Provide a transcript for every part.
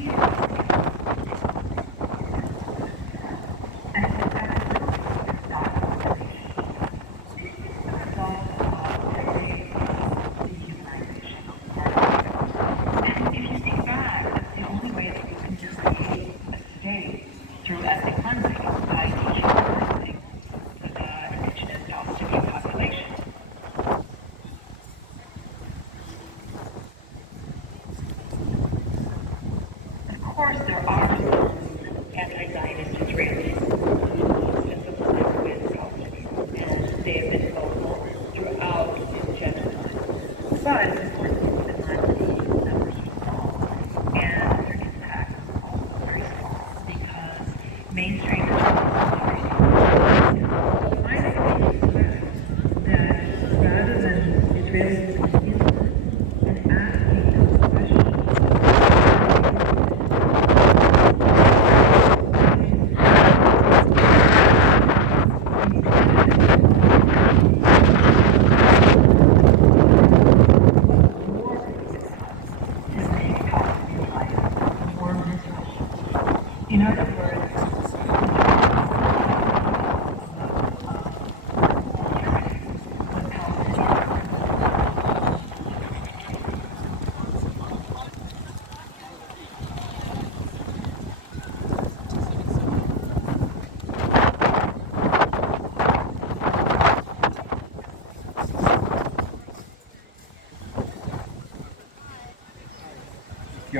Kia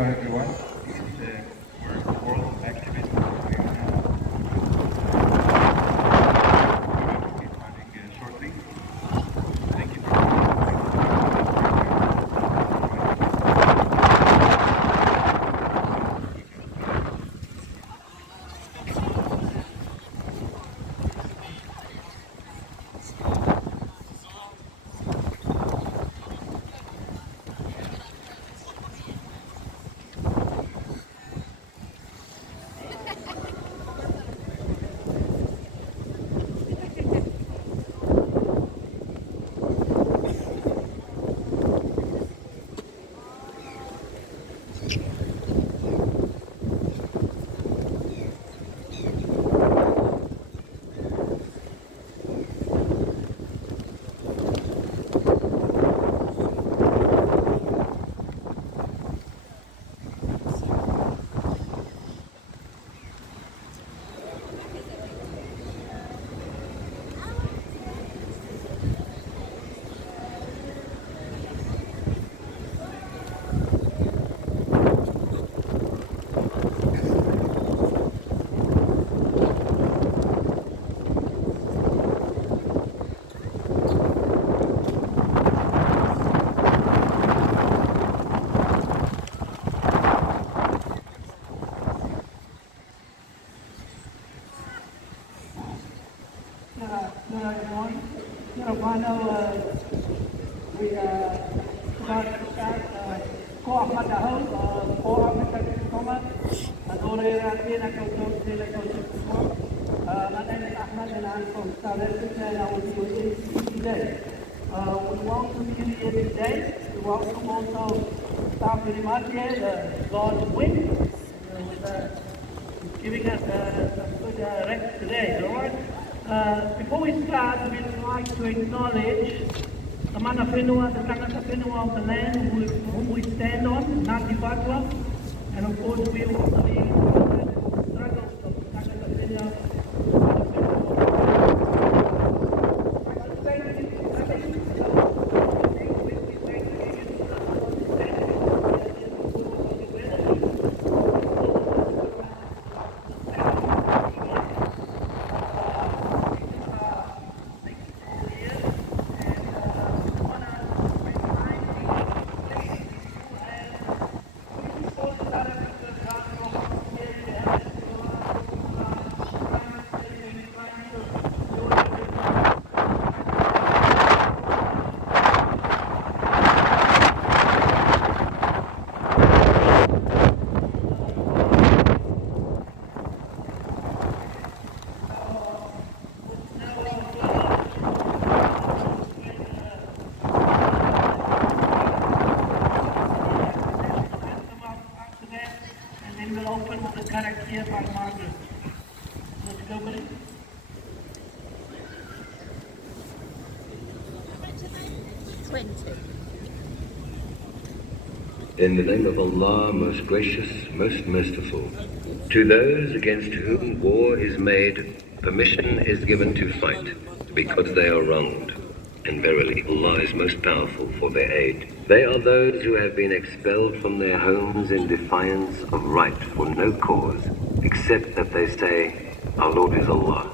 ora everyone. We're world activists. We are starting shortly. Thank you for we welcome you here today. We welcome also Staff Minister, God's Wind, with giving us a good rest today, all right? Before we start, we'd like to acknowledge the mana whenua, the tangata whenua of the land whom we stand on, Ngāti Wātua, and of course we also believe the struggles of tangata whenua. then we'll open the karakia by Margaret. Let's go, buddy. In the name of Allah, most gracious, most merciful. To those against whom war is made, permission is given to fight, because they are wronged. And verily, Allah is most powerful for their aid. They are those who have been expelled from their homes in defiance of right for no cause, except that they say, our Lord is Allah.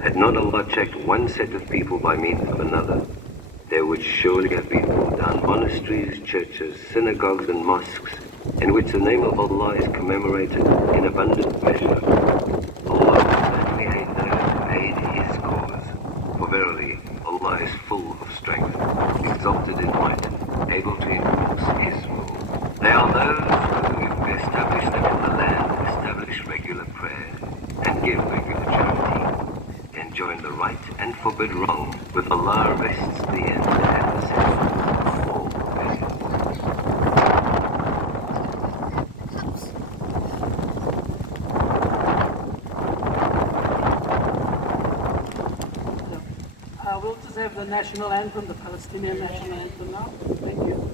Had not Allah checked one set of people by means of another, there would surely have been pulled down monasteries, churches, synagogues and mosques, in which the name of Allah is commemorated in abundant measure. Allah will certainly aid those who aid His cause. For verily, Allah is full of strength, exalted in might, able to enforce His rule. They are those who, if we establish them in the land, establish regular prayer and give regular charity, enjoin the right and forbid wrong. With Allah rests the end and the center of all provisions. We'll just have the national anthem, the Palestinian national anthem now. Thank you.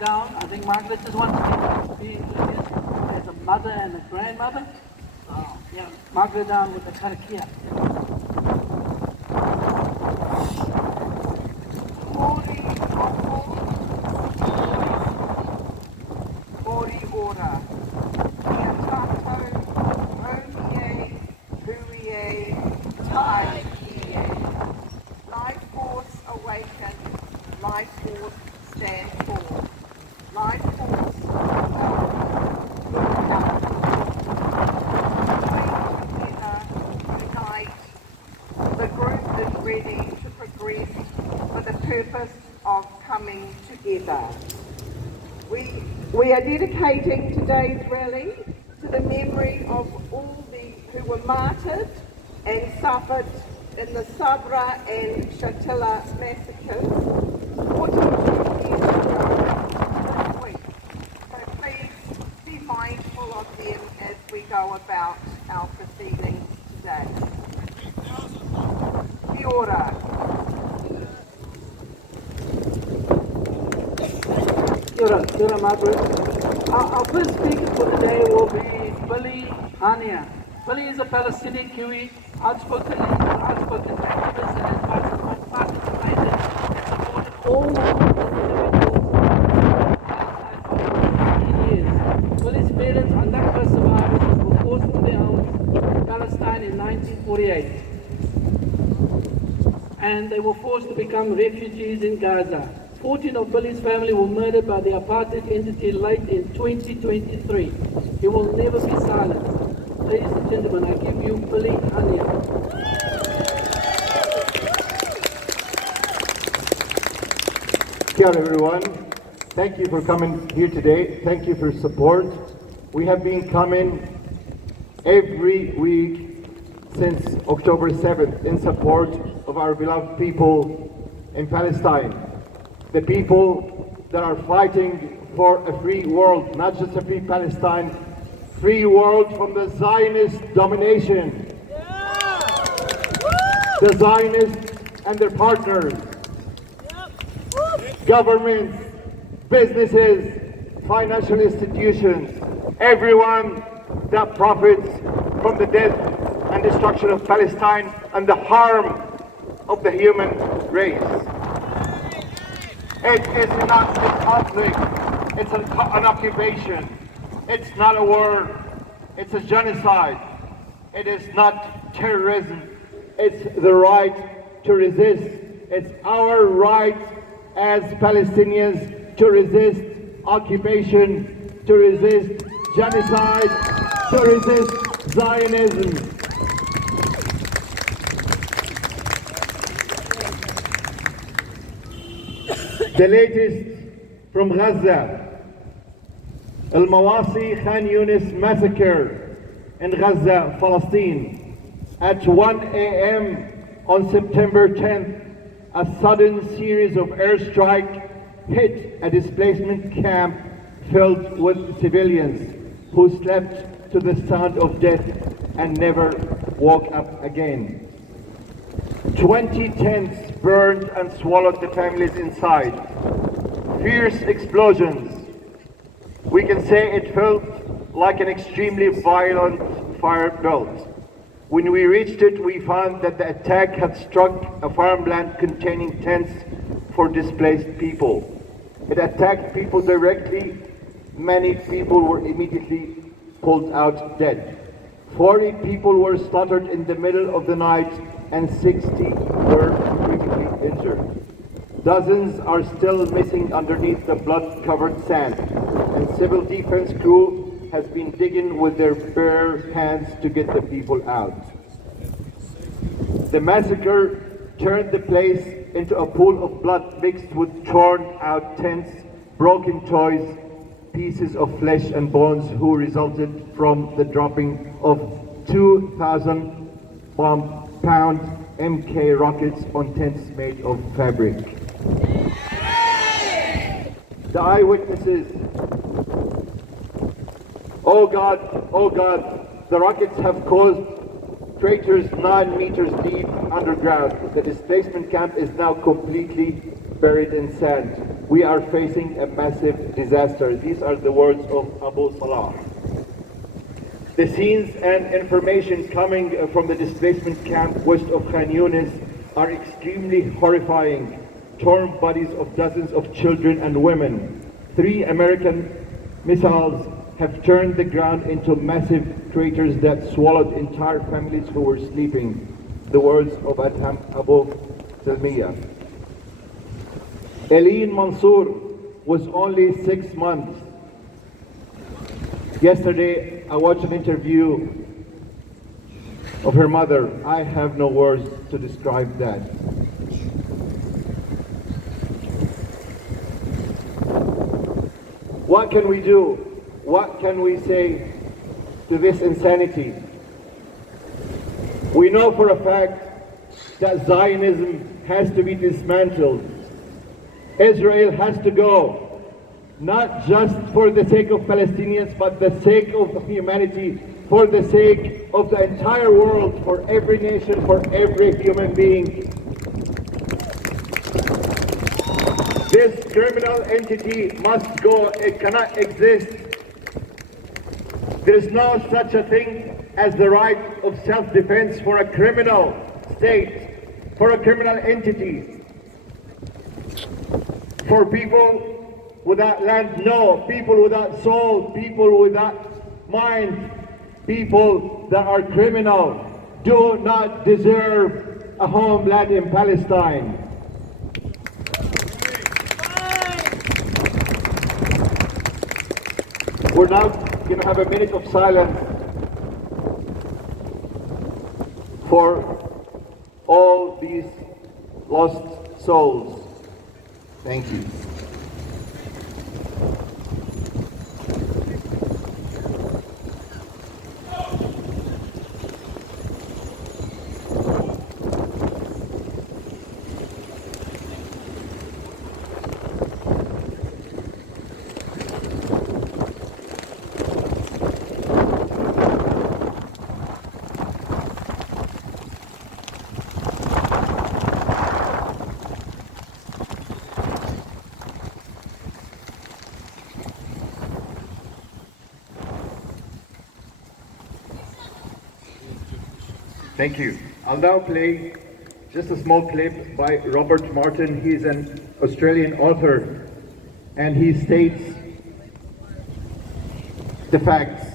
Down. I think Margaret just wants to be introduced as a mother and a grandmother. Yeah, Margaret down with the karakia. Mori ora. Kia tātou, Romie, Huie, Tai Kie. Life force awaken, life force stand forth. Life force, look out. Tonight, the group is ready to progress for the purpose of coming together. We are dedicating today's rally to the memory of all who were martyred and suffered in the Sabra and Shatila massacres 42 years ago. Mindful of them as we go about our proceedings today. Kia ora. Kia ora, Margaret. Our first speaker for today will be Billy Hania. Billy is a Palestinian Kiwi, outspoken activist and has participated and supported all years. Billy's parents are Nakba survivors who were forced from their homes in Palestine in 1948. And they were forced to become refugees in Gaza. 14 of Billy's family were murdered by the apartheid entity late in 2023. He will never be silenced. Ladies and gentlemen, I give you Billy Hania. Kia ora everyone. Thank you for coming here today. Thank you for your support. We have been coming every week since October 7th in support of our beloved people in Palestine. The people that are fighting for a free world, not just a free Palestine, free world from the Zionist domination. The Zionists and their partners, governments, businesses, financial institutions, everyone that profits from the death and destruction of Palestine and the harm of the human race. It is not a conflict, it's an occupation. It's not a war, it's a genocide. It is not terrorism, it's the right to resist. It's our right as Palestinians to resist occupation, to resist genocide, to resist Zionism. The latest from Gaza, Al-Mawasi Khan Yunis massacre in Gaza, Palestine. At 1 a.m. on September 10th, a sudden series of airstrikes hit a displacement camp filled with civilians who slept to the sound of death and never woke up again. 20 tents burned and swallowed the families inside. Fierce explosions. We can say it felt like an extremely violent fire belt. When we reached it, we found that the attack had struck a farmland containing tents for displaced people. It attacked people directly. Many people were immediately pulled out dead. 40 people were slaughtered in the middle of the night and 60 were critically injured. Dozens are still missing underneath the blood-covered sand, and civil defense crew has been digging with their bare hands to get the people out. The massacre turned the place into a pool of blood mixed with torn out tents, broken toys, pieces of flesh and bones who resulted from the dropping of 2,000 pound MK rockets on tents made of fabric. The eyewitnesses, oh God, the rockets have caused craters 9 meters deep underground. The displacement camp is now completely buried in sand. We are facing a massive disaster. These are the words of Abu Salah. The scenes and information coming from the displacement camp west of Khan Yunis are extremely horrifying. Torn bodies of dozens of children and women. 3 American missiles have turned the ground into massive craters that swallowed entire families who were sleeping. The words of Adham Abu Salmiya. Eileen Mansour was only 6 months. Yesterday, I watched an interview of her mother. I have no words to describe that. What can we do? What can we say to this insanity? We know for a fact that Zionism has to be dismantled. Israel has to go, not just for the sake of Palestinians, but the sake of humanity, for the sake of the entire world, for every nation, for every human being. This criminal entity must go. It cannot exist. There is no such a thing as the right of self-defense for a criminal state, for a criminal entity. For people without land? No. People without soul, people without mind, people that are criminal, do not deserve a homeland in Palestine. We're now going to have a minute of silence for all these lost souls. Thank you. Thank you. I'll now play just a small clip by Robert Martin. He's an Australian author, and he states the facts.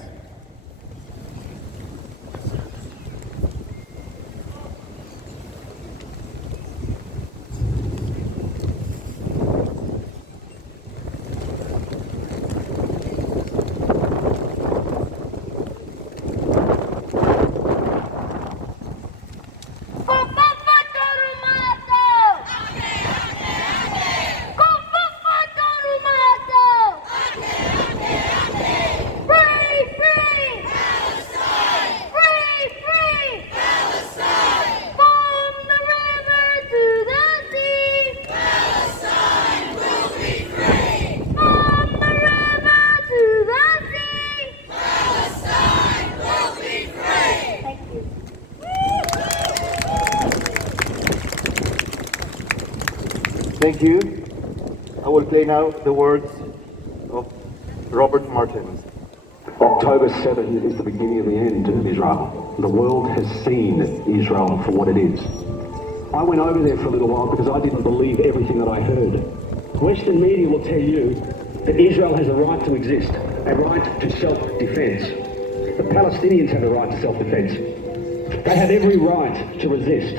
Thank you. I will play now the words of Robert Martin. October 7 is the beginning of the end of Israel. The world has seen Israel for what it is. I went over there for a little while because I didn't believe everything that I heard. Western media will tell you that Israel has a right to exist, a right to self-defense. The Palestinians have a right to self-defense. They have every right to resist.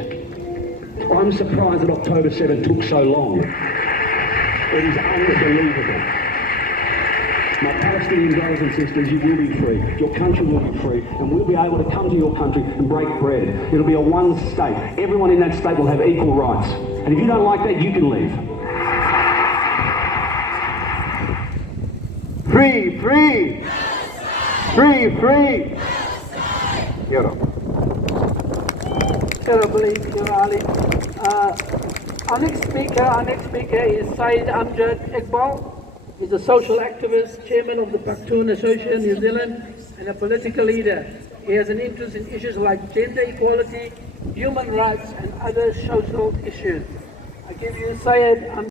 I'm surprised that October 7 took so long. It is unbelievable. My Palestinian brothers and sisters, you will be free. Your country will be free, and we'll be able to come to your country and break bread. It'll be a one state. Everyone in that state will have equal rights. And if you don't like that, you can leave. Free, free! Free, free! Europe. Terribly, Generali. Our next speaker is Syed Amjad Iqbal. He's a social activist, chairman of the Paktoon Association New Zealand, and a political leader. He has an interest in issues like gender equality, human rights, and other social issues. I give you Syed Amjad.